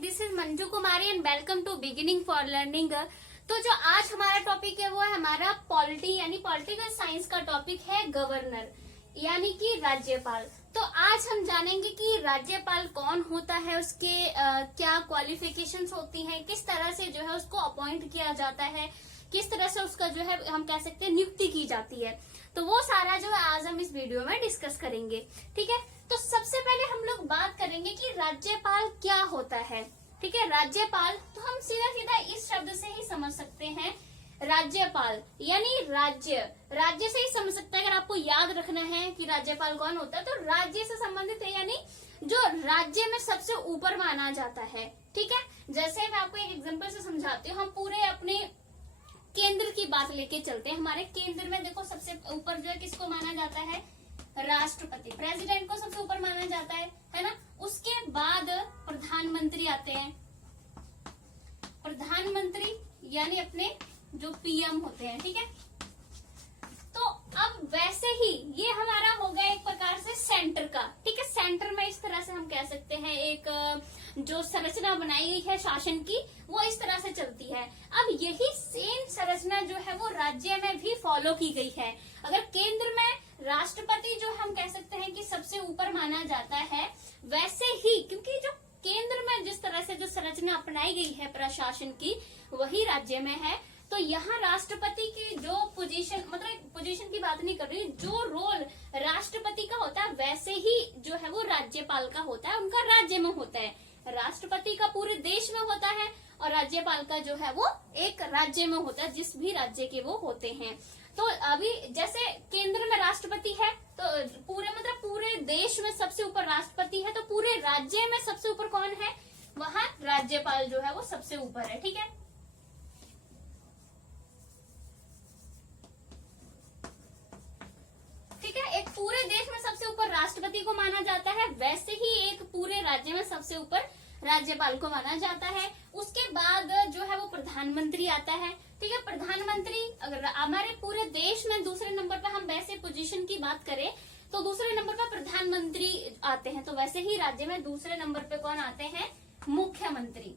This is Manju Kumari and welcome to beginning for learning. तो जो आज हमारा टॉपिक है वो है हमारा पॉलिटी यानी पॉलिटिकल साइंस का टॉपिक है गवर्नर यानी कि राज्यपाल। तो आज हम जानेंगे कि राज्यपाल कौन होता है, उसके क्या क्वालिफिकेशंस होती हैं, किस तरह से जो है उसको अपॉइंट किया जाता है, किस तरह से उसका जो है हम कह सकते हैं नियुक्ति की जाती है। तो वो सारा जो है आज हम इस वीडियो में डिस्कस करेंगे। ठीक है, तो सबसे पहले हम लोग बात करेंगे कि राज्यपाल क्या होता है। ठीक है, राज्यपाल तो हम सीधा सीधा इस शब्द से ही समझ सकते हैं। राज्यपाल यानी राज्य से ही समझ सकते हैं। अगर आपको याद रखना है कि राज्यपाल कौन होता है तो राज्य से संबंधित है, यानी जो राज्य में सबसे ऊपर माना जाता है। ठीक है, जैसे मैं आपको एक एग्जांपल से समझाती हूँ। हम पूरे अपने केंद्र की बात लेके चलते हैं। हमारे केंद्र में देखो सबसे ऊपर जो है किसको माना जाता है, राष्ट्रपति, प्रेसिडेंट को सबसे ऊपर माना जाता है ना। उसके बाद प्रधानमंत्री आते हैं। प्रधानमंत्री यानी अपने जो पीएम होते हैं। ठीक है, तो अब वैसे ही ये हमारा हो गया एक प्रकार से सेंटर का। ठीक है, सेंटर में इस तरह से हम कह सकते हैं एक जो संरचना बनाई गई है शासन की वो इस तरह से चलती है। अब यही सेम संरचना जो है वो राज्य में भी फॉलो की गई है। अगर केंद्र में राष्ट्रपति जो हम कह सकते हैं कि सबसे ऊपर माना जाता है, वैसे ही क्योंकि जो केंद्र में जिस तरह से जो संरचना अपनाई गई है प्रशासन की वही राज्य में है, तो यहाँ राष्ट्रपति की जो पोजीशन, मतलब पोजीशन की बात नहीं कर रही, जो रोल राष्ट्रपति का होता है वैसे ही जो है वो राज्यपाल का होता है, उनका राज्य में होता है। राष्ट्रपति का पूरे देश में होता है और राज्यपाल का जो है वो एक राज्य में होता है, जिस भी राज्य के वो होते हैं। तो अभी जैसे केंद्र में राष्ट्रपति है तो पूरे देश में सबसे ऊपर राष्ट्रपति है, तो पूरे राज्य में सबसे ऊपर कौन है, वहाँ राज्यपाल जो है वो सबसे ऊपर है। ठीक है, एक पूरे देश में सबसे ऊपर राष्ट्रपति को माना जाता है, वैसे ही एक पूरे राज्य में सबसे ऊपर राज्यपाल को माना जाता है। उसके बाद जो है वो प्रधानमंत्री आता है। ठीक है, प्रधानमंत्री अगर हमारे पूरे देश में दूसरे नंबर पर हम वैसे पोजीशन की बात करें तो दूसरे नंबर पर प्रधानमंत्री आते हैं, तो वैसे ही राज्य में दूसरे नंबर पे कौन आते हैं, मुख्यमंत्री।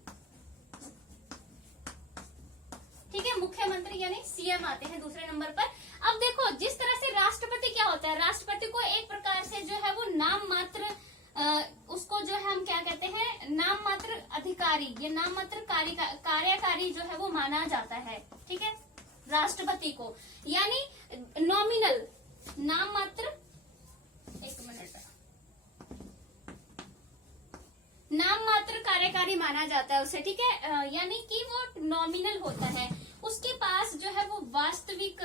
ठीक है, मुख्यमंत्री यानी सीएम आते हैं दूसरे नंबर पर। अब देखो जिस तरह से राष्ट्रपति क्या होता है, राष्ट्रपति को एक प्रकार से जो है वो नाम मात्र उसको जो है हम क्या कहते हैं, नाम मात्र अधिकारी, ये नाम मात्र कार्यकारी जो है वो माना जाता है। ठीक है, राष्ट्रपति को यानी नॉमिनल, नाम मात्र, एक मिनट, नाम मात्र कार्यकारी माना जाता है उसे। ठीक है, यानी कि वो नॉमिनल होता है, उसके पास जो है वो वास्तविक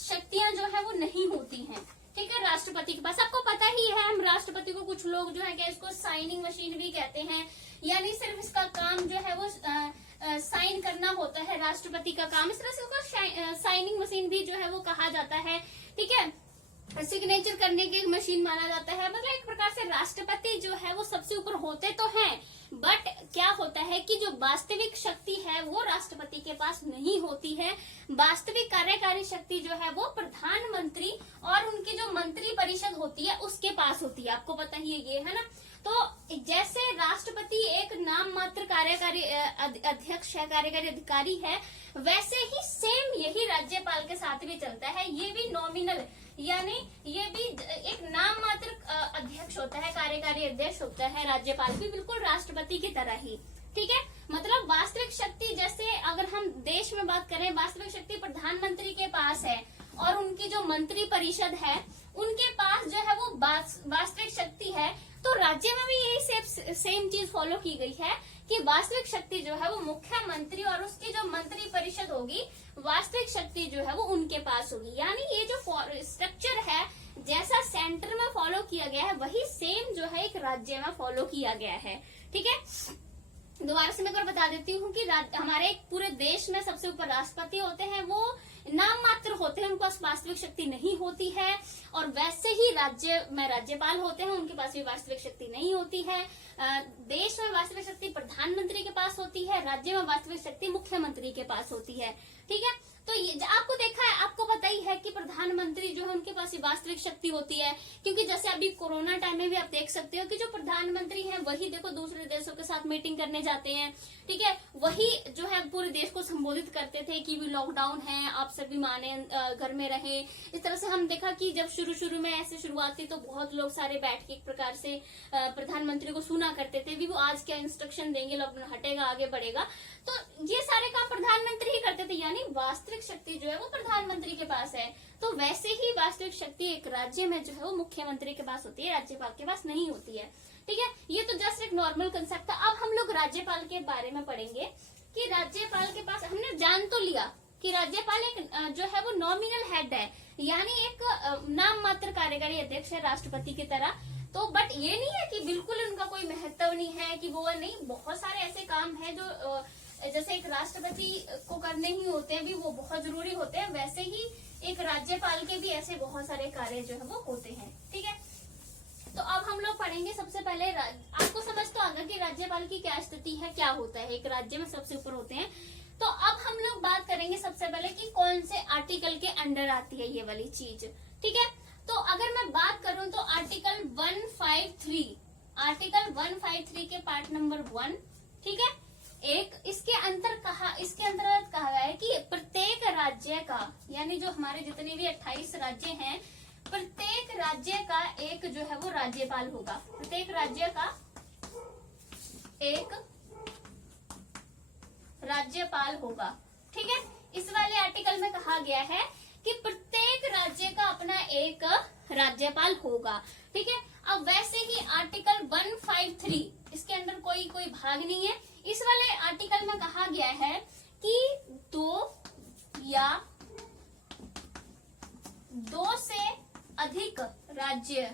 शक्तियां जो है वो नहीं होती हैं। ठीक है, राष्ट्रपति के पास आपको पता ही है, हम राष्ट्रपति को कुछ लोग जो है क्या इसको साइनिंग मशीन भी कहते हैं, यानी सिर्फ इसका काम जो है वो साइन करना होता है, राष्ट्रपति का काम। इस तरह से उसको साइनिंग मशीन भी जो है वो कहा जाता है। ठीक है, सिग्नेचर करने की मशीन माना जाता है। मतलब एक प्रकार से राष्ट्रपति जो है वो सबसे ऊपर होते तो हैं, बट क्या होता है कि जो वास्तविक शक्ति है वो राष्ट्रपति के पास नहीं होती है। वास्तविक कार्यकारी शक्ति जो है वो प्रधानमंत्री और उनकी जो मंत्री परिषद होती है उसके पास होती है। आपको पता ही है ये, है ना। तो जैसे राष्ट्रपति एक नाम मात्र कार्यकारी अध्यक्ष है, कार्यकारी अधिकारी है, वैसे ही सेम यही राज्यपाल के साथ भी चलता है। ये भी नॉमिनल यानी ये भी एक नाम मात्र अध्यक्ष होता है, कार्यकारी अध्यक्ष होता है। राज्यपाल भी बिल्कुल राष्ट्रपति की तरह ही। ठीक है, मतलब वास्तविक शक्ति, जैसे अगर हम देश में बात करें, वास्तविक शक्ति प्रधानमंत्री के पास है और उनकी जो मंत्री परिषद है उनके पास जो है वो वास्तविक शक्ति है, तो राज्य में भी यही सेम चीज फॉलो की गई है कि वास्तविक शक्ति जो है वो मुख्यमंत्री और उसकी जो मंत्री परिषद होगी, वास्तविक शक्ति जो है वो उनके पास होगी। यानी ये जो स्ट्रक्चर है जैसा सेंटर में फॉलो किया गया है वही सेम जो है एक राज्य में फॉलो किया गया है। ठीक है, दोबारा से मैं अगर बता देती हूँ कि हमारे पूरे देश में सबसे ऊपर राष्ट्रपति होते हैं, वो नाम मात्र होते हैं, उनके पास वास्तविक शक्ति नहीं होती है। और वैसे ही राज्य में राज्यपाल होते हैं, उनके पास भी वास्तविक शक्ति नहीं होती है। देश में वास्तविक शक्ति प्रधानमंत्री के पास होती है, राज्य में वास्तविक शक्ति मुख्यमंत्री के पास होती है। ठीक है, तो ये आपको देखा है, आपको पता ही है कि प्रधानमंत्री जो है उनके पास वास्तविक शक्ति होती है, क्योंकि जैसे अभी कोरोना टाइम में भी आप देख सकते हो कि जो प्रधानमंत्री हैं वही देखो दूसरे देशों के साथ मीटिंग करने जाते हैं, ठीक है, वही जो है पूरे देश को संबोधित करते थे कि भी लॉकडाउन है, आप सभी माने घर में रहे। इस तरह से हम देखा कि जब शुरू में ऐसे शुरुआत थी तो बहुत लोग सारे बैठ के एक प्रकार से प्रधानमंत्री को सुना करते थे, भी वो आज क्या इंस्ट्रक्शन देंगे, लॉकडाउन हटेगा, आगे बढ़ेगा। तो ये सारे काम प्रधानमंत्री ही करते थे, यानी वास्तविक शक्ति जो है वो प्रधानमंत्री के पास है। तो वैसे ही वास्तविक शक्ति एक राज्य में जो है वो मुख्यमंत्री के पास होती है, राज्यपाल के पास नहीं होती है, ठीक है। ये तो जस्ट एक नॉर्मल कंसेप्ट था। अब हम लोग राज्यपाल के बारे में पढ़ेंगे कि राज्यपाल के पास, हमने जान तो लिया कि राज्यपाल एक जो है वो नॉमिनल हेड है, यानी एक नाम मात्र कार्यकारी अध्यक्ष है राष्ट्रपति की तरह। तो बट ये नहीं है कि बिल्कुल उनका कोई महत्व नहीं है, कि वो नहीं, बहुत सारे ऐसे काम है जो जैसे एक राष्ट्रपति को करने ही होते हैं, भी वो बहुत जरूरी होते हैं, वैसे ही एक राज्यपाल के भी ऐसे बहुत सारे कार्य जो है वो होते हैं, ठीक है। तो अब हम लोग पढ़ेंगे सबसे पहले, आपको समझ तो आगा कि राज्यपाल की क्या स्थिति है, क्या होता है, एक राज्य में सबसे ऊपर होते हैं। तो अब हम लोग बात करेंगे सबसे पहले कि कौन से आर्टिकल के अंडर आती है ये वाली चीज, ठीक है। तो अगर मैं बात करूं तो आर्टिकल 153 के पार्ट नंबर 1, ठीक है, एक इसके अंतर्गत कहा गया है कि प्रत्येक राज्य का, यानी जो हमारे जितने भी 28 राज्य हैं, प्रत्येक राज्य का एक जो है वो राज्यपाल होगा, प्रत्येक राज्य का एक राज्यपाल होगा, ठीक है। इस वाले आर्टिकल में कहा गया है कि प्रत्येक राज्य का अपना एक राज्यपाल होगा, ठीक है। अब वैसे ही आर्टिकल 153 इसके अंदर कोई भाग नहीं है। इस वाले आर्टिकल में कहा गया है कि दो से अधिक राज्यों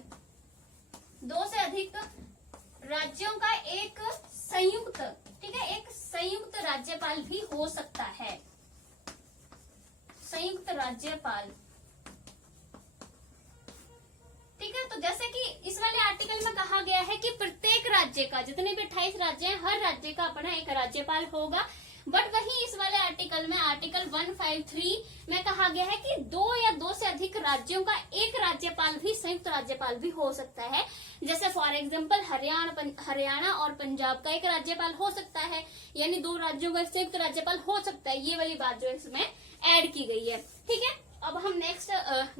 का एक संयुक्त, ठीक है, एक संयुक्त राज्यपाल भी हो सकता है, संयुक्त राज्यपाल, ठीक है। तो जैसे कि इस वाले आर्टिकल में कहा गया है कि प्रत्येक राज्य का, जितने भी 28 राज्य हैं, हर राज्य का अपना एक राज्यपाल होगा। बट वही इस वाले आर्टिकल में, आर्टिकल 153 में कहा गया है कि 2 या 2 से अधिक राज्यों का एक राज्यपाल भी, संयुक्त राज्यपाल भी हो सकता है। जैसे फॉर एग्जाम्पल हरियाणा और पंजाब का एक राज्यपाल हो सकता है, यानी 2 राज्यों का संयुक्त राज्यपाल हो सकता है। ये वाली बात जो है इसमें ऐड की गई है, ठीक है। अब हम नेक्स्ट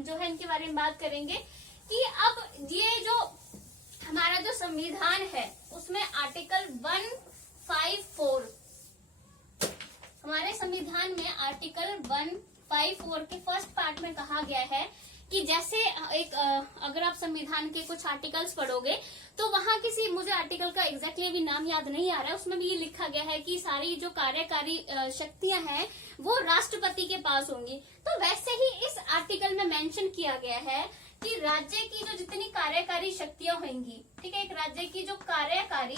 जो है इनके बारे में बात करेंगे कि अब ये जो हमारा जो संविधान है उसमें आर्टिकल 154, हमारे संविधान में आर्टिकल 154 के फर्स्ट पार्ट में कहा गया है कि जैसे एक अगर आप संविधान के कुछ आर्टिकल्स पढ़ोगे तो वहां किसी, मुझे आर्टिकल का एग्जैक्टली अभी नाम याद नहीं आ रहा है, उसमें भी ये लिखा गया है कि सारी जो कार्यकारी शक्तियां हैं वो राष्ट्रपति के पास होंगी। तो वैसे ही इस आर्टिकल में मेंशन किया गया है कि राज्य की जो जितनी कार्यकारी शक्तियां होंगी, ठीक है, एक राज्य की जो कार्यकारी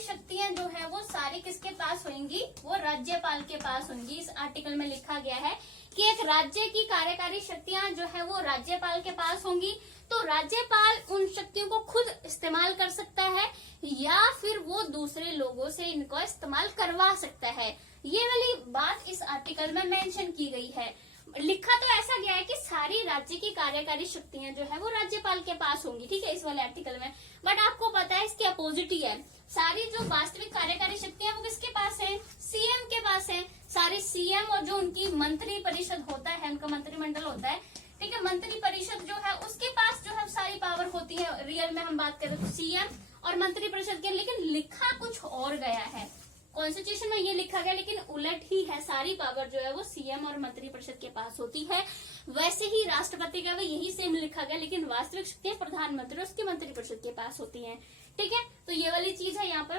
शक्तियां जो है वो सारी किसके पास होंगी, वो राज्यपाल के पास होंगी। इस आर्टिकल में लिखा गया है कि एक राज्य की कार्यकारी शक्तियां जो है वो राज्यपाल के पास होंगी। तो राज्यपाल उन शक्तियों को खुद इस्तेमाल कर सकता है या फिर वो दूसरे लोगों से इनको इस्तेमाल करवा सकता है। ये वाली बात इस आर्टिकल में मेंशन की गई है। लिखा तो ऐसा गया है कि सारी राज्य की कार्यकारी शक्तियां जो है वो राज्यपाल के पास होंगी, ठीक है, इस वाले आर्टिकल में। बट आपको पता है इसके अपोजिट ही है, सारी जो वास्तविक कार्यकारी शक्तियां वो किसके पास है, सीएम के पास है। सारी सीएम और जो उनकी मंत्री परिषद होता है, उनका मंत्रिमंडल होता है, ठीक है, मंत्री परिषद जो है उसके पास जो है सारी पावर होती है। रियल में हम बात करें तो सीएम और मंत्री परिषद के, लेकिन लिखा कुछ और गया है, कॉन्स्टिट्यूशन में ये लिखा गया, लेकिन उलट ही है, सारी पावर जो है वो सीएम और मंत्री परिषद के पास होती है। वैसे ही राष्ट्रपति का भी यही सेम लिखा गया, लेकिन वास्तविक शक्ति प्रधानमंत्री और उसकी मंत्री परिषद के पास होती है, ठीक है। तो ये वाली चीज है यहाँ पर।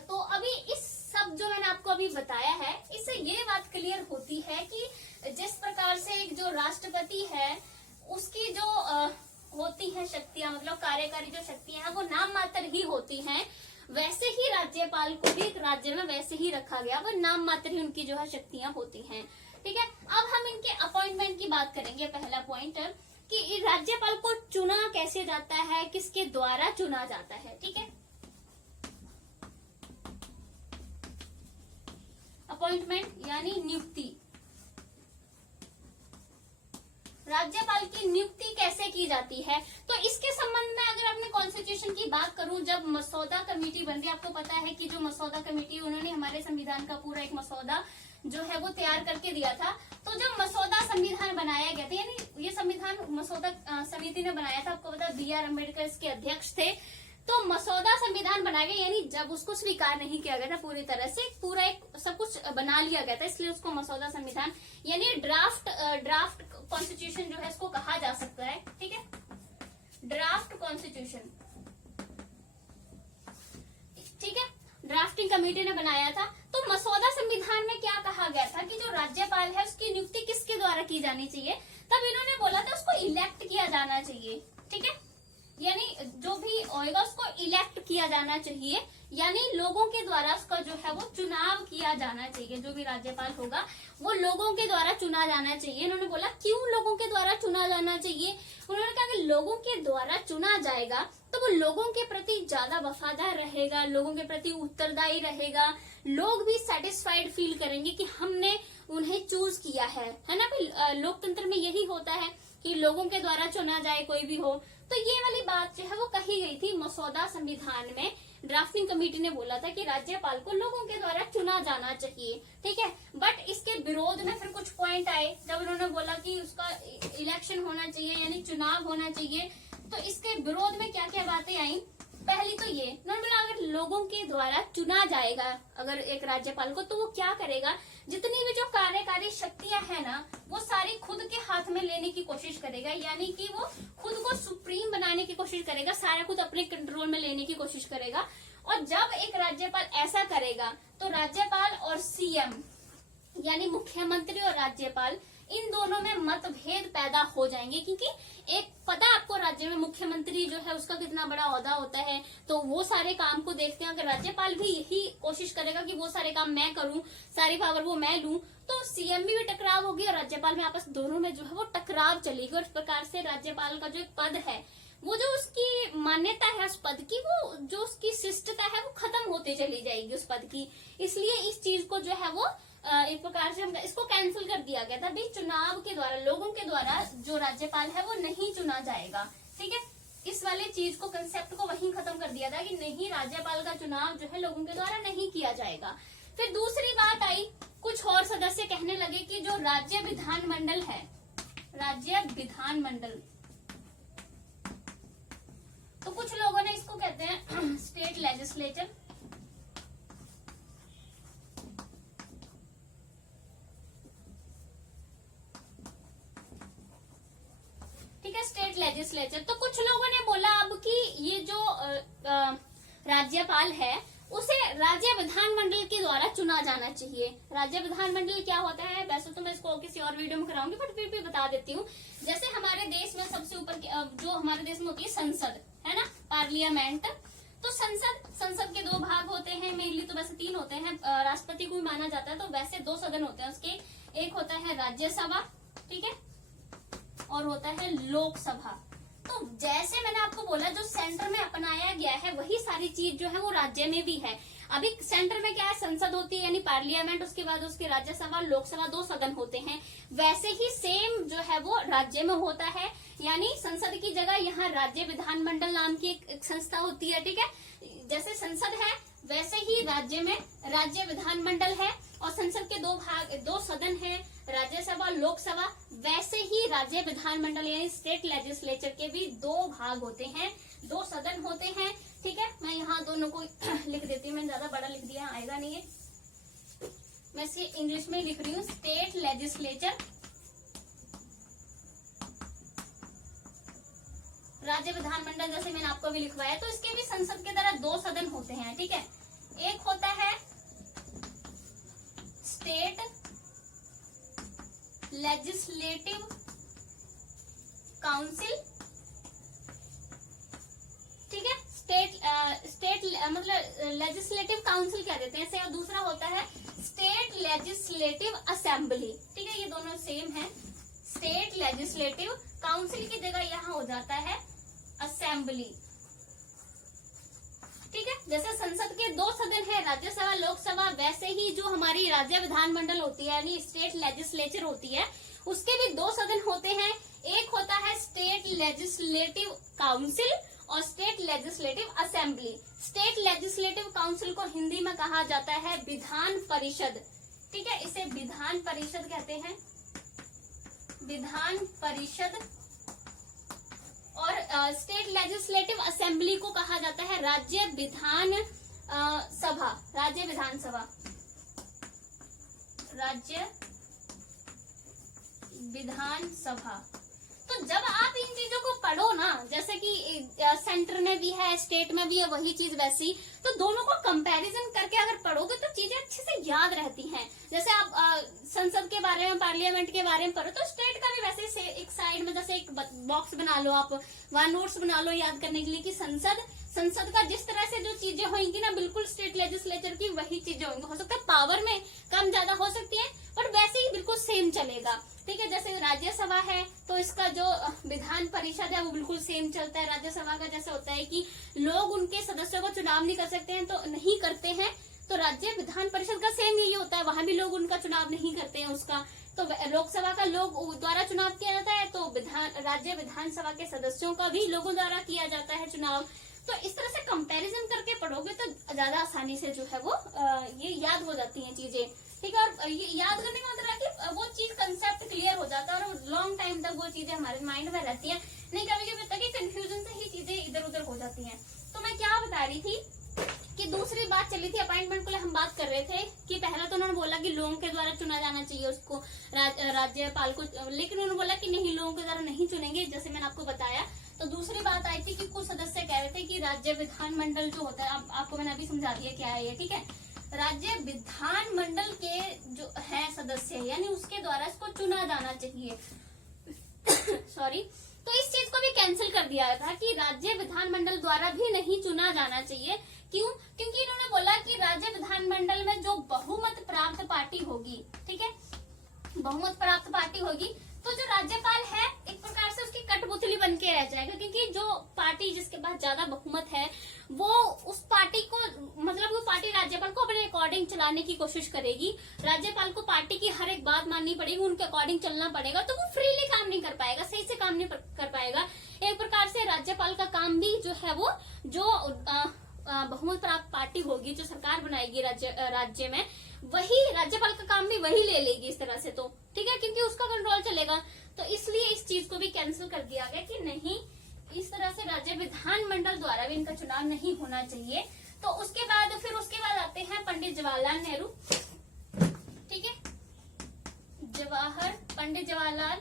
तो अभी इस सब जो मैंने आपको अभी बताया है, इससे ये बात क्लियर होती है कि जिस प्रकार से एक जो राष्ट्रपति है उसकी जो होती है शक्तियां, मतलब कार्यकारी जो शक्तियां हैं वो नाम मात्र ही होती हैं, वैसे ही राज्यपाल को भी एक राज्य में वैसे ही रखा गया, वो नाम मात्र ही उनकी जो है शक्तियां होती हैं, ठीक है। अब हम इनके अपॉइंटमेंट की बात करेंगे। पहला पॉइंट कि राज्यपाल को चुना कैसे जाता है, किसके द्वारा चुना जाता है, ठीक है। अपॉइंटमेंट यानी नियुक्ति। राज्यपाल की नियुक्ति कैसे की जाती है, तो इसके संबंध में अगर अपने कॉन्स्टिट्यूशन की बात करूं, जब मसौदा कमेटी बन रही, आपको पता है कि जो मसौदा कमेटी उन्होंने हमारे संविधान का पूरा एक मसौदा जो है वो तैयार करके दिया था। तो जब मसौदा संविधान बनाया गया था, यानी ये संविधान मसौदा समिति ने बनाया था, आपको पता है BR अम्बेडकर इसके अध्यक्ष थे। तो मसौदा संविधान बनाया गया, यानी जब उसको स्वीकार नहीं किया गया था पूरी तरह से, पूरा एक सब कुछ बना लिया गया था, इसलिए उसको मसौदा संविधान यानी ड्राफ्ट कॉन्स्टिट्यूशन जो है इसको कहा जा सकता है। ठीक है, ड्राफ्ट कॉन्स्टिट्यूशन। ठीक है, ड्राफ्टिंग कमेटी ने बनाया था। तो मसौदा संविधान में क्या कहा गया था कि जो राज्यपाल है उसकी नियुक्ति किसके द्वारा की जानी चाहिए, तब इन्होंने बोला था उसको इलेक्ट किया जाना चाहिए। ठीक है, यानी जो भी होगा उसको इलेक्ट किया जाना चाहिए, यानी लोगों के द्वारा उसका जो है वो चुनाव किया जाना चाहिए। जो भी राज्यपाल होगा वो लोगों के द्वारा चुना जाना चाहिए। इन्होंने बोला क्यों लोगों के द्वारा चुना जाना चाहिए, उन्होंने कहा कि लोगों के द्वारा चुना जाएगा तो वो लोगों के प्रति ज्यादा वफादार रहेगा, लोगों के प्रति उत्तरदायी रहेगा, लोग भी सेटिस्फाइड फील करेंगे कि हमने उन्हें चूज किया है ना भाई। लोकतंत्र में यही होता है कि लोगों के द्वारा चुना जाए कोई भी हो। तो ये वाली बात जो है वो कही गई थी मसौदा संविधान में। ड्राफ्टिंग कमेटी ने बोला था कि राज्यपाल को लोगों के द्वारा चुना जाना चाहिए। ठीक है, बट इसके विरोध में फिर कुछ पॉइंट आए जब उन्होंने बोला कि उसका इलेक्शन होना चाहिए यानी चुनाव होना चाहिए। तो इसके विरोध में क्या क्या बातें आई, पहली तो ये उन्होंने बोला अगर लोगों के द्वारा चुना जाएगा अगर एक राज्यपाल को, तो वो क्या करेगा, जितनी भी जो कार्यकारी शक्तियां हैं ना वो सारी खुद के हाथ में लेने की कोशिश करेगा, यानी कि वो खुद को सुप्रीम बनाने की कोशिश करेगा, सारा खुद अपने कंट्रोल में लेने की कोशिश करेगा। और जब एक राज्यपाल ऐसा करेगा तो राज्यपाल और CM यानी मुख्यमंत्री और राज्यपाल इन दोनों में मतभेद पैदा हो जाएंगे, क्योंकि एक पता आपको राज्य में मुख्यमंत्री जो है उसका कितना बड़ा ओहदा होता है, तो वो सारे काम को देखते हैं। अगर राज्यपाल भी यही कोशिश करेगा कि वो सारे काम मैं करूं, सारी पावर वो मैं लूं, तो CM भी टकराव होगी और राज्यपाल में आपस दोनों में जो है वो टकराव चलेगी। और इस प्रकार से राज्यपाल का जो एक पद है वो जो उसकी मान्यता है उस पद की, वो जो उसकी शिष्टता है वो खत्म होते चली जाएगी उस पद की। इसलिए इस चीज को जो है वो एक प्रकार से हम इसको कैंसिल कर दिया गया था। भाई चुनाव के द्वारा लोगों के द्वारा जो राज्यपाल है वो नहीं चुना जाएगा। ठीक है, इस वाले चीज को कंसेप्ट को वहीं खत्म कर दिया था कि नहीं, राज्यपाल का चुनाव जो है लोगों के द्वारा नहीं किया जाएगा। फिर दूसरी बात आई, कुछ और सदस्य कहने लगे कि जो राज्य विधानमंडल है, राज्य विधानमंडल, तो कुछ लोगों ने इसको कहते हैं स्टेट लेजिस्लेचर। ठीक है, स्टेट लेजिस्लेचर। तो कुछ लोगों ने बोला अब कि ये जो राज्यपाल है उसे राज्य विधानमंडल के द्वारा चुना जाना चाहिए। राज्य विधानमंडल क्या होता है, वैसे तो मैं इसको किसी और वीडियो में कराऊंगी, बट फिर भी बता देती हूँ। जैसे हमारे देश में सबसे ऊपर जो हमारे देश में होती है संसद, है ना, पार्लियामेंट। तो संसद के 2 भाग होते हैं, मेनली तो वैसे 3 होते हैं, राष्ट्रपति को भी माना जाता है, तो वैसे 2 सदन होते हैं उसके। एक होता है राज्यसभा, ठीक है, और होता है लोकसभा। तो जैसे मैंने आपको बोला जो सेंटर में अपनाया गया है वही सारी चीज जो है वो राज्य में भी है। अभी सेंटर में क्या है, संसद होती है यानी पार्लियामेंट, उसके बाद उसकी राज्यसभा, लोकसभा, 2 सदन होते हैं। वैसे ही सेम जो है वो राज्य में होता है, यानी संसद की जगह यहाँ राज्य विधानमंडल नाम की एक संस्था होती है। ठीक है, जैसे संसद है वैसे ही राज्य में राज्य विधानमंडल है, और संसद के 2 सदन है, राज्यसभा, लोकसभा। वैसे ही राज्य विधानमंडल यानी स्टेट लेजिस्लेचर के भी 2 भाग होते हैं, 2 सदन होते हैं। ठीक है, मैं यहाँ दोनों को लिख देती हूँ, मैंने ज्यादा बड़ा लिख दिया, आएगा नहीं है, मैं इसे इंग्लिश में लिख रही हूँ, स्टेट लेजिस्लेचर, राज्य विधानमंडल जैसे मैंने आपको भी लिखवाया। तो इसके भी संसद के तरह 2 सदन होते हैं। ठीक है, एक होता है स्टेट लेजिस्लेटिव काउंसिल, ठीक है, स्टेट मतलब लेजिस्लेटिव काउंसिल कह देते हैं इसे, और दूसरा होता है स्टेट लेजिस्लेटिव असेंबली। ठीक है, ये दोनों सेम है। स्टेट लेजिस्लेटिव काउंसिल की जगह यहाँ हो जाता है असेंबली। ठीक है। जैसे संसद के 2 सदन है, राज्यसभा लोकसभा, वैसे ही जो हमारी राज्य विधानमंडल होती है यानी स्टेट लेजिस्लेचर होती है, उसके भी 2 सदन होते हैं। एक होता है स्टेट लेजिस्लेटिव काउंसिल और state legislative assembly. State legislative council को हिंदी में कहा जाता है विधान परिषद, ठीक है, इसे विधान परिषद कहते हैं, विधान परिषद। और स्टेट लेजिस्लेटिव असेंबली को कहा जाता है राज्य विधान सभा, राज्य विधानसभा, राज्य विधानसभा। तो जब आप इन चीजों को पढ़ो ना, जैसे कि सेंटर में भी है स्टेट में भी है वही चीज वैसी, तो दोनों को कंपैरिजन करके अगर पढ़ोगे तो चीजें अच्छे से याद रहती हैं। जैसे आप संसद के बारे में, पार्लियामेंट के बारे में पढ़ो तो स्टेट का भी वैसे से एक साइड में जैसे एक बॉक्स बना लो, आप वहां नोट्स बना लो याद करने के लिए कि संसद का जिस तरह से जो चीजें होंगी ना, बिल्कुल स्टेट लेजिस्लेचर की वही चीजें होंगी। हो सकता है पावर में कम ज्यादा हो सकती है, पर वैसे ही बिल्कुल सेम चलेगा, ठीक है। जैसे राज्यसभा है तो इसका जो विधान परिषद है वो बिल्कुल सेम चलता है। राज्यसभा का जैसे होता है कि लोग उनके सदस्यों को चुनाव नहीं कर सकते हैं, तो नहीं करते हैं, तो राज्य विधान परिषद का सेम यही होता है, वहां भी लोग उनका चुनाव नहीं करते हैं उसका। तो लोकसभा का लोग द्वारा चुनाव किया जाता है, तो राज्य विधानसभा के सदस्यों का भी लोगों द्वारा किया जाता है चुनाव। तो इस तरह से कंपैरिजन करके पढ़ोगे तो ज्यादा आसानी से जो है वो ये याद हो जाती हैं चीजें, ठीक है। और ये याद करने का मतलब है कि वो चीज कंसेप्ट क्लियर हो जाता है और लॉन्ग टाइम तक वो चीजें हमारे माइंड में रहती हैं। नहीं कभी कभी होता है कि कंफ्यूजन से ही चीजें इधर उधर हो जाती हैं। तो मैं क्या बता रही थी कि दूसरी बात चली थी अपॉइंटमेंट को ले, हम बात कर रहे थे कि पहला तो उन्होंने बोला कि लोगों के द्वारा चुना जाना चाहिए उसको, राज्यपाल को, लेकिन उन्होंने बोला कि नहीं, लोगों के द्वारा नहीं चुनेंगे, जैसे मैंने आपको बताया। तो दूसरी बात आई थी कि कुछ सदस्य कह रहे थे कि राज्य विधानमंडल जो होता है, आपको मैंने अभी समझा दिया क्या है ये, ठीक है। राज्य विधानमंडल के जो है सदस्य यानी उसके द्वारा इसको चुना जाना चाहिए सॉरी। तो इस चीज को भी कैंसिल कर दिया था कि राज्य विधानमंडल द्वारा भी नहीं चुना जाना चाहिए। क्यों? क्योंकि इन्होंने बोला कि राज्य विधानमंडल में जो बहुमत प्राप्त पार्टी होगी, ठीक है, बहुमत प्राप्त पार्टी होगी, तो जो राज्यपाल है एक प्रकार से उसकी कठपुतली बन के रह जाएगा, क्योंकि जो पार्टी जिसके पास ज्यादा बहुमत है वो उस पार्टी को, मतलब वो पार्टी राज्यपाल को अपने अकॉर्डिंग चलाने की कोशिश करेगी। राज्यपाल को पार्टी की हर एक बात माननी पड़ेगी, उनके अकॉर्डिंग चलना पड़ेगा, तो वो फ्रीली काम नहीं कर पाएगा, सही से काम नहीं कर पाएगा। एक प्रकार से राज्यपाल का काम भी जो है वो जो बहुमत प्राप्त पार्टी होगी, जो सरकार बनाएगी राज्य में, वही राज्यपाल का काम भी वही ले लेगी इस तरह से, तो ठीक है, क्योंकि उसका कंट्रोल चलेगा। तो इसलिए इस चीज को भी कैंसिल कर दिया गया कि नहीं, इस तरह से राज्य विधानमंडल द्वारा भी इनका चुनाव नहीं होना चाहिए। तो उसके बाद आते हैं पंडित जवाहरलाल नेहरू, ठीक है, पंडित जवाहरलाल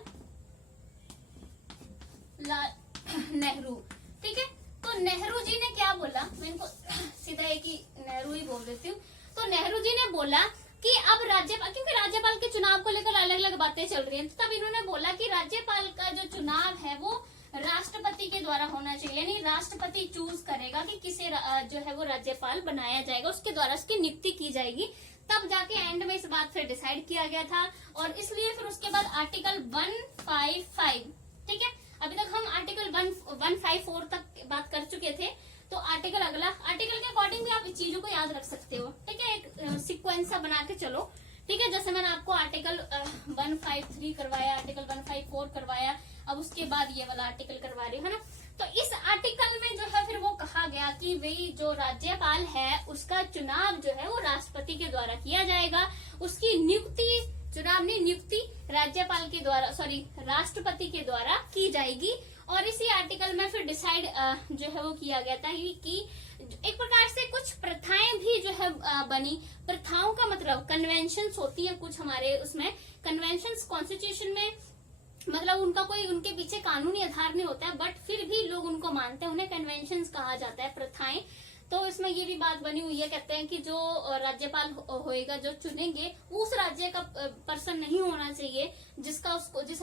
नेहरू, ठीक है। तो नेहरू जी ने क्या बोला, मैं इनको सीधा एक ही नेहरू ही बोल देती हूँ। तो नेहरू जी ने बोला कि अब राज्यपाल, क्योंकि राज्यपाल के चुनाव को लेकर अलग अलग बातें चल रही हैं, तो तब इन्होंने बोला कि राज्यपाल का जो चुनाव है वो राष्ट्रपति के द्वारा होना चाहिए, यानी राष्ट्रपति चूज करेगा कि किसे जो है वो राज्यपाल बनाया जाएगा, उसके द्वारा उसकी नियुक्ति की जाएगी। तब जाके एंड में इस बात फिर डिसाइड किया गया था, और इसलिए फिर उसके बाद आर्टिकल 155, ठीक है, अभी तक हम आर्टिकल 154 तक बात कर चुके थे। तो अगला आर्टिकल के अकॉर्डिंग भी आप इस चीजों को याद रख सकते हो, ठीक है, एक सीक्वेंस सा बना के चलो, ठीक है। जैसे मैंने आपको आर्टिकल 153 करवाया, आर्टिकल 154 करवाया, अब उसके बाद ये वाला आर्टिकल करवा रही हूँ, है ना। तो इस आर्टिकल में जो है फिर वो कहा गया कि वही जो राज्यपाल है उसका चुनाव जो है वो राष्ट्रपति के द्वारा किया जाएगा, उसकी नियुक्ति, चुनाव नहीं नियुक्ति राज्यपाल के द्वारा, सॉरी, राष्ट्रपति के द्वारा की जाएगी। और इसी आर्टिकल में फिर डिसाइड जो है वो किया गया था कि एक प्रकार से कुछ प्रथाएं भी जो है बनी। प्रथाओं का मतलब कन्वेंशंस होती है कुछ हमारे उसमें, कन्वेंशंस कॉन्स्टिट्यूशन में, मतलब उनका कोई उनके पीछे कानूनी आधार नहीं होता है, बट फिर भी लोग उनको मानते हैं, उन्हें कन्वेंशंस कहा जाता है, प्रथाएं। तो इसमें ये भी बात बनी हुई है, कहते हैं कि जो राज्यपाल होएगा, जो चुनेंगे, उस राज्य का पर्सन नहीं होना चाहिए जिस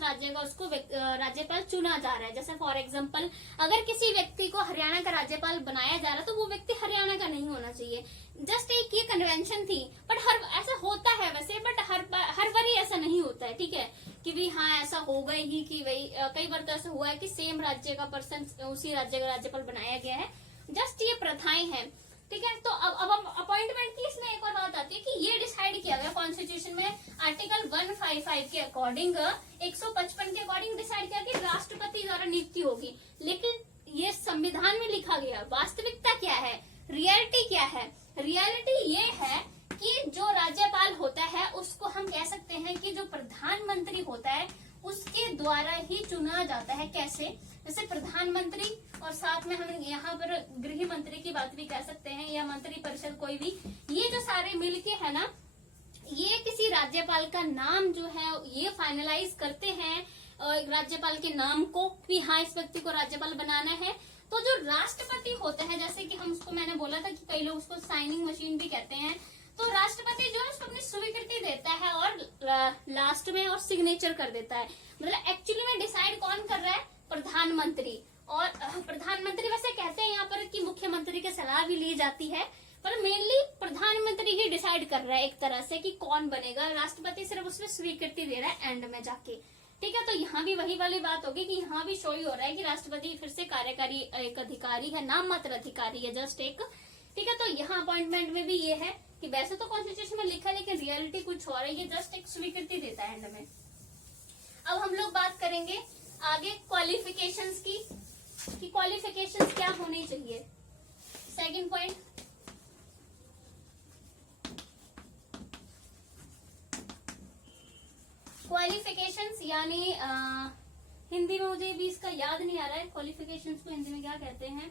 राज्य का उसको राज्यपाल चुना जा रहा है। जैसे फॉर एग्जांपल अगर किसी व्यक्ति को हरियाणा का राज्यपाल बनाया जा रहा है तो वो व्यक्ति हरियाणा का नहीं होना चाहिए। जस्ट एक ये कन्वेंशन थी, बट ऐसा होता है वैसे, बट हर बार ही ऐसा नहीं होता है, ठीक है, कि भाई हाँ ऐसा होगा ही, कि भाई कई बार तो ऐसा हुआ है कि सेम राज्य का पर्सन उसी राज्य का राज्यपाल बनाया गया है। जस्ट ये प्रथाएं हैं। ठीक है। तो अब अपॉइंटमेंट की इसमें एक और बात आती है कि ये डिसाइड किया गया कॉन्स्टिट्यूशन में आर्टिकल 155 के अकॉर्डिंग, 155 के अकॉर्डिंग डिसाइड किया कि राष्ट्रपति द्वारा नियुक्ति होगी। लेकिन ये संविधान में लिखा गया, वास्तविकता क्या है, रियलिटी क्या है? रियलिटी ये है कि जो राज्यपाल होता है उसको हम कह सकते हैं कि जो प्रधानमंत्री होता है उसके द्वारा ही चुना जाता है। कैसे? जैसे प्रधानमंत्री और साथ में हम यहाँ पर गृह मंत्री की बात भी कह सकते हैं, या मंत्री परिषद कोई भी, ये जो सारे मिलके है ना, ये किसी राज्यपाल का नाम जो है ये फाइनलाइज करते हैं राज्यपाल के नाम को कि हाँ इस व्यक्ति को राज्यपाल बनाना है। तो जो राष्ट्रपति होता है, जैसे कि हम उसको, मैंने बोला था कि कई लोग उसको साइनिंग मशीन भी कहते हैं, तो राष्ट्रपति जो है उसको अपनी स्वीकृति देता है और लास्ट में और सिग्नेचर कर देता है। मतलब एक्चुअली में डिसाइड कौन कर रहा है? प्रधानमंत्री। और प्रधानमंत्री वैसे कहते हैं यहाँ पर कि मुख्यमंत्री की सलाह भी ली जाती है, पर मेनली प्रधानमंत्री ही डिसाइड कर रहा है एक तरह से कि कौन बनेगा। राष्ट्रपति सिर्फ उसमें स्वीकृति दे रहा है एंड में जाके। ठीक है, तो यहाँ भी वही वाली बात होगी कि यहाँ भी शो ही हो रहा है कि राष्ट्रपति फिर से कार्यकारी एक अधिकारी है, नाम मात्र अधिकारी है, जस्ट एक। ठीक है, तो यहाँ अपॉइंटमेंट में भी ये है कि वैसे तो कॉन्स्टिट्यूशन में लिखा है लेकिन रियलिटी कुछ और है, ये जस्ट एक स्वीकृति देता है एंड में। अब हम लोग बात करेंगे आगे क्वालिफिकेशंस की, कि क्वालिफिकेशंस क्या होनी चाहिए। सेकंड पॉइंट, क्वालिफिकेशंस यानी हिंदी में मुझे भी इसका याद नहीं आ रहा है, क्वालिफिकेशंस को हिंदी में क्या कहते हैं?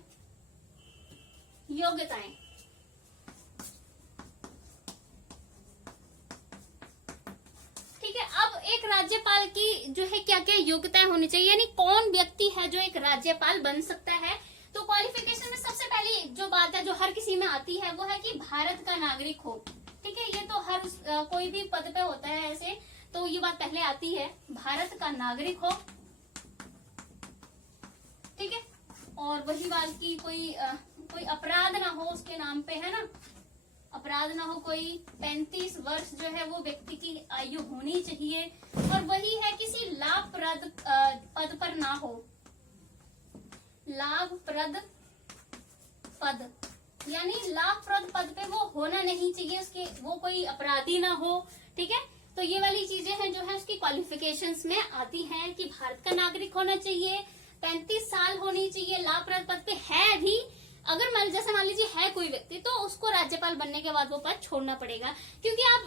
योग्यताएं। ठीक है, अब एक राज्यपाल की जो है क्या क्या योग्यताएं होनी चाहिए, यानी कौन व्यक्ति है जो एक राज्यपाल बन सकता है। तो क्वालिफिकेशन में सबसे पहली जो बात है जो हर किसी में आती है वो है कि भारत का नागरिक हो। ठीक है, ये तो हर कोई भी पद पे होता है ऐसे, तो ये बात पहले आती है, भारत का नागरिक हो। ठीक है, और वही बात की कोई अपराध ना हो उसके नाम पे, है ना, अपराध ना हो, कोई 35 वर्ष जो है वो व्यक्ति की आयु होनी चाहिए, और वही है किसी लाभप्रद पद पर ना हो। लाभप्रद पद यानी लाभप्रद पद पे वो होना नहीं चाहिए, उसके वो कोई अपराधी ना हो। ठीक है, तो ये वाली चीजें हैं जो है उसकी क्वालिफिकेशंस में आती हैं कि भारत का नागरिक होना चाहिए, 35 साल होनी चाहिए, लाभप्रद पद पे है भी। अगर जैसे मान लीजिए है कोई व्यक्ति, तो उसको राज्यपाल बनने के बाद वो पद छोड़ना पड़ेगा, क्योंकि आप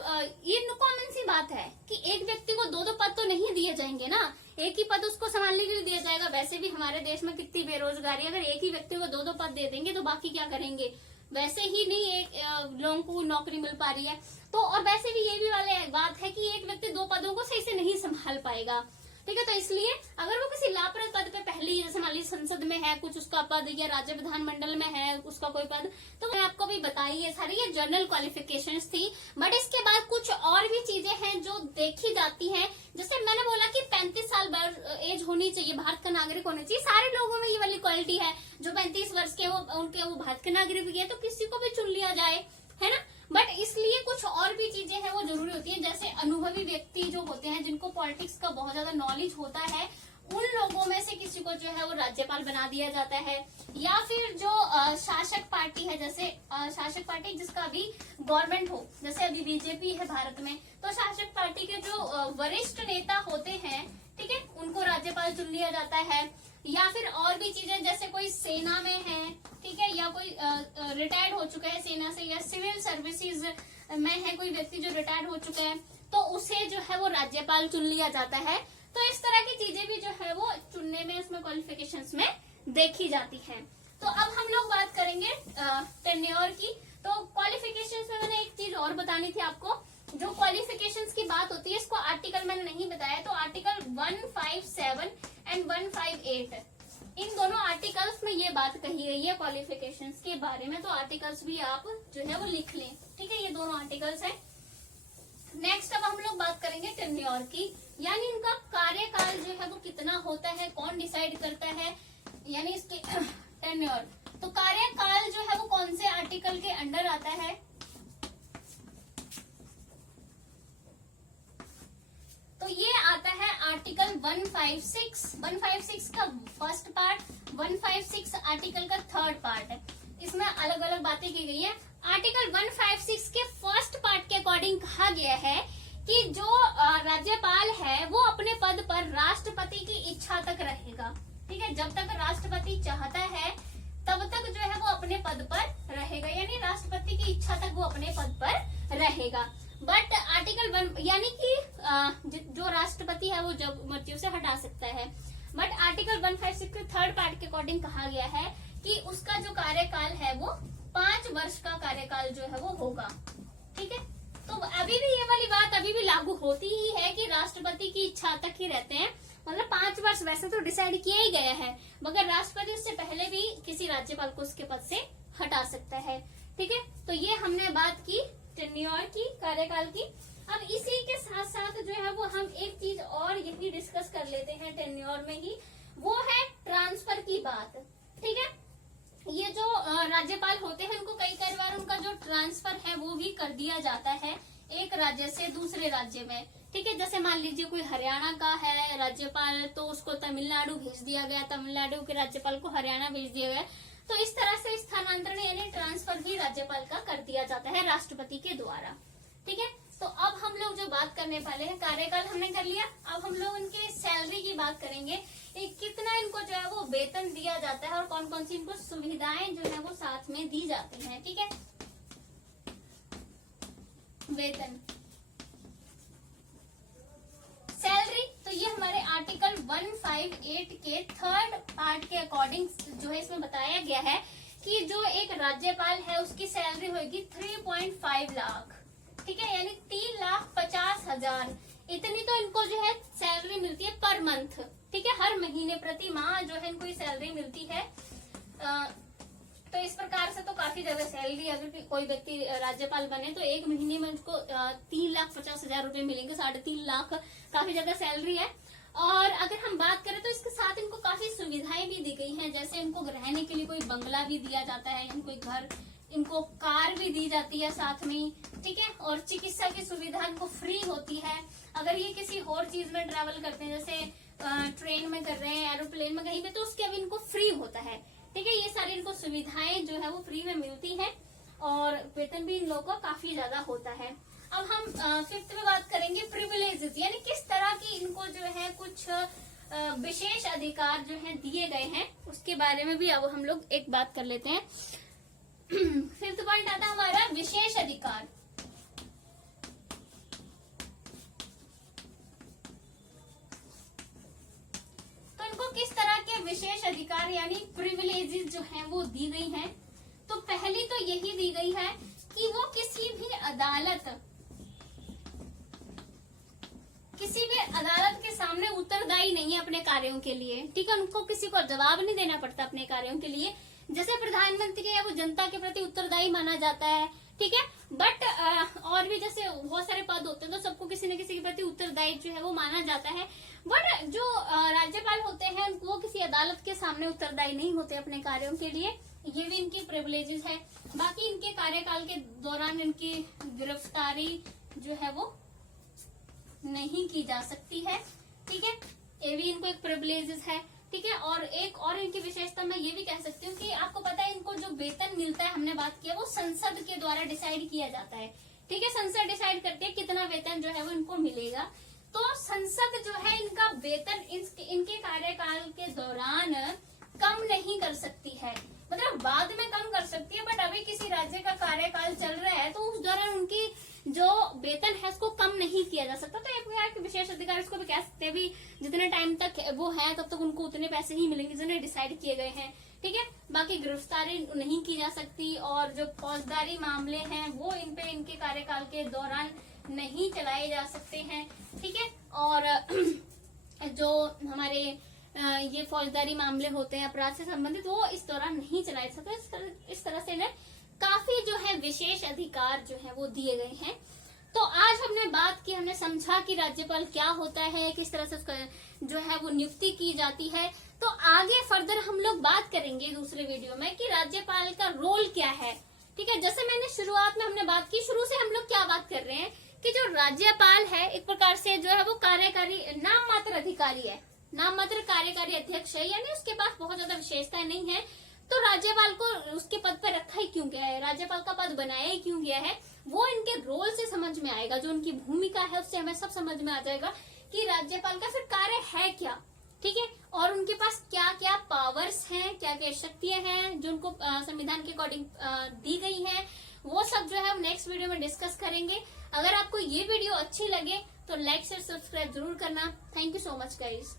ये कॉमन सी बात है कि एक व्यक्ति को दो पद तो नहीं दिए जाएंगे ना, एक ही पद उसको संभालने के लिए दिया जाएगा। वैसे भी हमारे देश में कितनी बेरोजगारी, अगर एक ही व्यक्ति को दो पद दे देंगे तो बाकी क्या करेंगे? वैसे ही नहीं एक लोगों को नौकरी मिल पा रही है, तो और वैसे भी ये भी वाले बात है कि एक व्यक्ति दो पदों को सही से नहीं संभाल पाएगा। ठीक है, तो इसलिए अगर वो किसी लाभप्रद पद पे पहले ही, जैसे मान लीजिए संसद में है कुछ उसका पद, या राज्य विधानमंडल में है उसका कोई पद, तो मैं आपको भी बताई है सारी, ये जनरल क्वालिफिकेशंस थी। बट इसके बाद कुछ और भी चीजें हैं जो देखी जाती हैं। जैसे मैंने बोला कि 35 साल एज होनी चाहिए, भारत का नागरिक होना चाहिए। सारे लोगों में ये वाली क्वालिटी है, जो 35 वर्ष के वो भारत के नागरिक भी है, तो किसी को भी चुन लिया जाए, है ना। बट इसलिए कुछ और भी चीजें हैं वो जरूरी होती है, जैसे अनुभवी व्यक्ति जो होते हैं, जिनको पॉलिटिक्स का बहुत ज्यादा नॉलेज होता है, उन लोगों में से किसी को जो है वो राज्यपाल बना दिया जाता है। या फिर जो शासक पार्टी है, जैसे शासक पार्टी जिसका अभी गवर्नमेंट हो, जैसे अभी बीजेपी है भारत में, तो शासक पार्टी के जो वरिष्ठ नेता होते हैं, ठीक है, उनको राज्यपाल चुन लिया जाता है। या फिर और भी चीजें, जैसे कोई सेना में है, ठीक है, या कोई रिटायर्ड हो चुका है सेना से, या सिविल सर्विसेज में है कोई व्यक्ति जो रिटायर्ड हो चुका है, तो उसे जो है वो राज्यपाल चुन लिया जाता है। तो इस तरह की चीजें भी जो है वो चुनने में, उसमें क्वालिफिकेशंस में देखी जाती हैं। तो अब हम लोग बात करेंगे टेन्योर की। तो क्वालिफिकेशंस में मैंने एक चीज और बतानी थी आपको, जो क्वालिफिकेशंस की बात होती है, इसको आर्टिकल मैंने नहीं बताया, तो आर्टिकल 157 एंड 158, इन दोनों आर्टिकल्स में ये बात कही गई है क्वालिफिकेशंस के बारे में। तो आर्टिकल्स भी आप जो है वो लिख लें। ठीक है, ये दोनों आर्टिकल्स हैं। नेक्स्ट अब हम लोग बात करेंगे टेन्योर की, यानी इनका कार्यकाल जो है वो कितना होता है, कौन डिसाइड करता है, यानी इसके टेन्योर। तो कार्यकाल जो है वो कौन से आर्टिकल के अंडर आता है? तो ये आता है आर्टिकल 156 का फर्स्ट पार्ट, 156 आर्टिकल का थर्ड पार्ट है। इसमें अलग अलग बातें की गई है। आर्टिकल 156 के फर्स्ट पार्ट के अकॉर्डिंग कहा गया है कि जो राज्यपाल है वो अपने पद पर राष्ट्रपति की इच्छा तक रहेगा। ठीक है, जब तक राष्ट्रपति चाहता है तब तक जो है वो अपने पद पर रहेगा, यानी राष्ट्रपति की इच्छा तक वो अपने पद पर रहेगा। बट आर्टिकल 1 यानी कि जो राष्ट्रपति है वो जब मर्जी से हटा सकता है। बट आर्टिकल 156 के थर्ड पार्ट के अकॉर्डिंग कहा गया है कि उसका जो कार्यकाल है वो 5 वर्ष का कार्यकाल जो है वो होगा। ठीक है, तो अभी भी ये वाली बात अभी भी लागू होती ही है कि राष्ट्रपति की इच्छा तक ही रहते हैं, मतलब 5 वर्ष वैसे तो डिसाइड किया ही गया है, मगर राष्ट्रपति उससे पहले भी किसी राज्यपाल को उसके पद से हटा सकता है। ठीक है, तो ये हमने बात की टेन्योर की, कार्यकाल की। अब इसी के साथ साथ जो है वो हम एक चीज और यही डिस्कस कर लेते हैं टेन्योर में ही, वो है ट्रांसफर की बात। ठीक है, ये जो राज्यपाल होते हैं उनको कई बार उनका जो ट्रांसफर है वो भी कर दिया जाता है एक राज्य से दूसरे राज्य में। ठीक है, जैसे मान लीजिए कोई हरियाणा का है राज्यपाल, तो उसको तमिलनाडु भेज दिया गया, तमिलनाडु के राज्यपाल को हरियाणा भेज दिया गया, तो इस तरह से स्थानांतरण यानी ट्रांसफर भी राज्यपाल का कर दिया जाता है राष्ट्रपति के द्वारा। ठीक है, तो अब हम लोग जो बात करने वाले हैं, कार्यकाल हमने कर लिया, अब हम लोग इनके सैलरी की बात करेंगे, कितना इनको जो है वो वेतन दिया जाता है और कौन कौन सी इनको सुविधाएं जो है वो साथ में दी जाती हैं। ठीक है, वेतन, सैलरी, तो ये हमारे आर्टिकल 158 के थर्ड पार्ट के अकॉर्डिंग जो है इसमें बताया गया है कि जो एक राज्यपाल है उसकी सैलरी होगी 3.5 लाख। ठीक है, यानी 3,50,000 इतनी तो इनको जो है सैलरी मिलती है पर मंथ। ठीक है, हर महीने प्रति माह जो है इनको ये सैलरी मिलती है। तो इस प्रकार से तो काफी ज्यादा सैलरी, अगर कोई व्यक्ति राज्यपाल बने तो एक महीने में उसको 3,50,000 रुपए मिलेंगे, 3.5 लाख, काफी ज्यादा सैलरी है। और अगर हम बात करें तो इसके साथ इनको काफी सुविधाएं भी दी गई हैं, जैसे इनको रहने के लिए कोई बंगला भी दिया जाता है, कोई घर, इनको कार भी दी जाती है साथ में। ठीक है, और चिकित्सा की सुविधा इनको फ्री होती है। अगर ये किसी और चीज में ट्रैवल करते हैं, जैसे ट्रेन में कर रहे हैं, एरोप्लेन में कहीं पे, तो उसके अब इनको फ्री होता है। ठीक है, ये सारी इनको सुविधाएं जो है वो फ्री में मिलती हैं और वेतन भी इन लोगों का काफी ज्यादा होता है। अब हम 5th में बात करेंगे प्रिविलेजेस, यानी किस तरह की इनको जो है कुछ विशेष अधिकार जो है दिए गए हैं, उसके बारे में भी अब हम लोग एक बात कर लेते हैं। 5th पॉइंट आता है हमारा विशेष अधिकार। तो इनको किस तरह के विशेष अधिकार यानी प्रिविलेजेस जो हैं वो दी गई हैं। तो पहली तो यही दी गई है कि वो किसी भी अदालत के सामने उत्तरदायी नहीं है अपने कार्यों के लिए। ठीक है, उनको किसी को जवाब नहीं देना पड़ता अपने कार्यों के लिए। जैसे प्रधानमंत्री है वो जनता के प्रति उत्तरदायी माना जाता है। ठीक है, बट और भी जैसे बहुत सारे पद होते हैं तो सबको किसी न किसी के प्रति उत्तरदायी जो है वो माना जाता है। बट जो राज्यपाल होते हैं वो किसी अदालत के सामने उत्तरदायी नहीं होते अपने कार्यों के लिए, ये भी इनकी प्रिविलेजेस है। बाकी इनके कार्यकाल के दौरान इनकी गिरफ्तारी जो है वो नहीं की जा सकती है। ठीक है, ये भी इनको एक प्रिविलेजेस है। ठीक है, और एक और इनकी विशेषता मैं ये भी कह सकती हूँ कि आपको पता है इनको जो वेतन मिलता है, हमने बात किया, वो संसद के द्वारा डिसाइड किया जाता है। ठीक है, संसद डिसाइड करती है कितना वेतन जो है वो इनको मिलेगा। तो संसद जो है इनका वेतन इनके कार्यकाल के दौरान कम नहीं कर सकती है, मतलब बाद में कम कर सकती है, बट अभी किसी राज्य का कार्यकाल चल रहा है तो उस दौरान उनकी जो वेतन है उसको कम नहीं किया जा सकता। तो एक विशेष अधिकार इसको भी कह सकते हैं, भी जितने टाइम तक वो है तब तक उनको उतने पैसे ही मिलेंगे जितने डिसाइड किए गए हैं। ठीक है, बाकी गिरफ्तारी नहीं की जा सकती और जो फौजदारी मामले हैं वो इनके कार्यकाल के दौरान नहीं चलाए जा सकते हैं। ठीक है, और जो हमारे ये फौजदारी मामले होते हैं अपराध से संबंधित, वो इस दौरान नहीं चलाए जा सकते। इस तरह से इन्हें काफी जो है विशेष अधिकार जो है वो दिए गए हैं। तो आज हमने बात की, हमने समझा कि राज्यपाल क्या होता है, किस तरह से उसका जो है वो नियुक्ति की जाती है। तो आगे फर्दर हम लोग बात करेंगे दूसरे वीडियो में कि राज्यपाल का रोल क्या है। ठीक है, जैसे मैंने शुरुआत में हमने बात की, शुरू से हम लोग क्या बात कर रहे हैं कि जो राज्यपाल है एक प्रकार से जो है वो कार्यकारी नाम मात्र अधिकारी है, नाम मात्र कार्यकारी अध्यक्ष है, यानी उसके पास बहुत ज्यादा विशेषताएं नहीं है। तो राज्यपाल को उसके पद पर रखा ही क्यों गया है, राज्यपाल का पद बनाया ही क्यों गया है, वो इनके रोल से समझ में आएगा। जो उनकी भूमिका है उससे हमें सब समझ में आ जाएगा कि राज्यपाल का फिर कार्य है क्या, ठीक है, और उनके पास क्या क्या पावर्स हैं, क्या क्या शक्तियां हैं जो उनको संविधान के अकॉर्डिंग दी गई हैं, वो सब जो है हम नेक्स्ट वीडियो में डिस्कस करेंगे। अगर आपको ये वीडियो अच्छी लगे तो लाइक शेयर सब्सक्राइब जरूर करना। Thank you so much guys.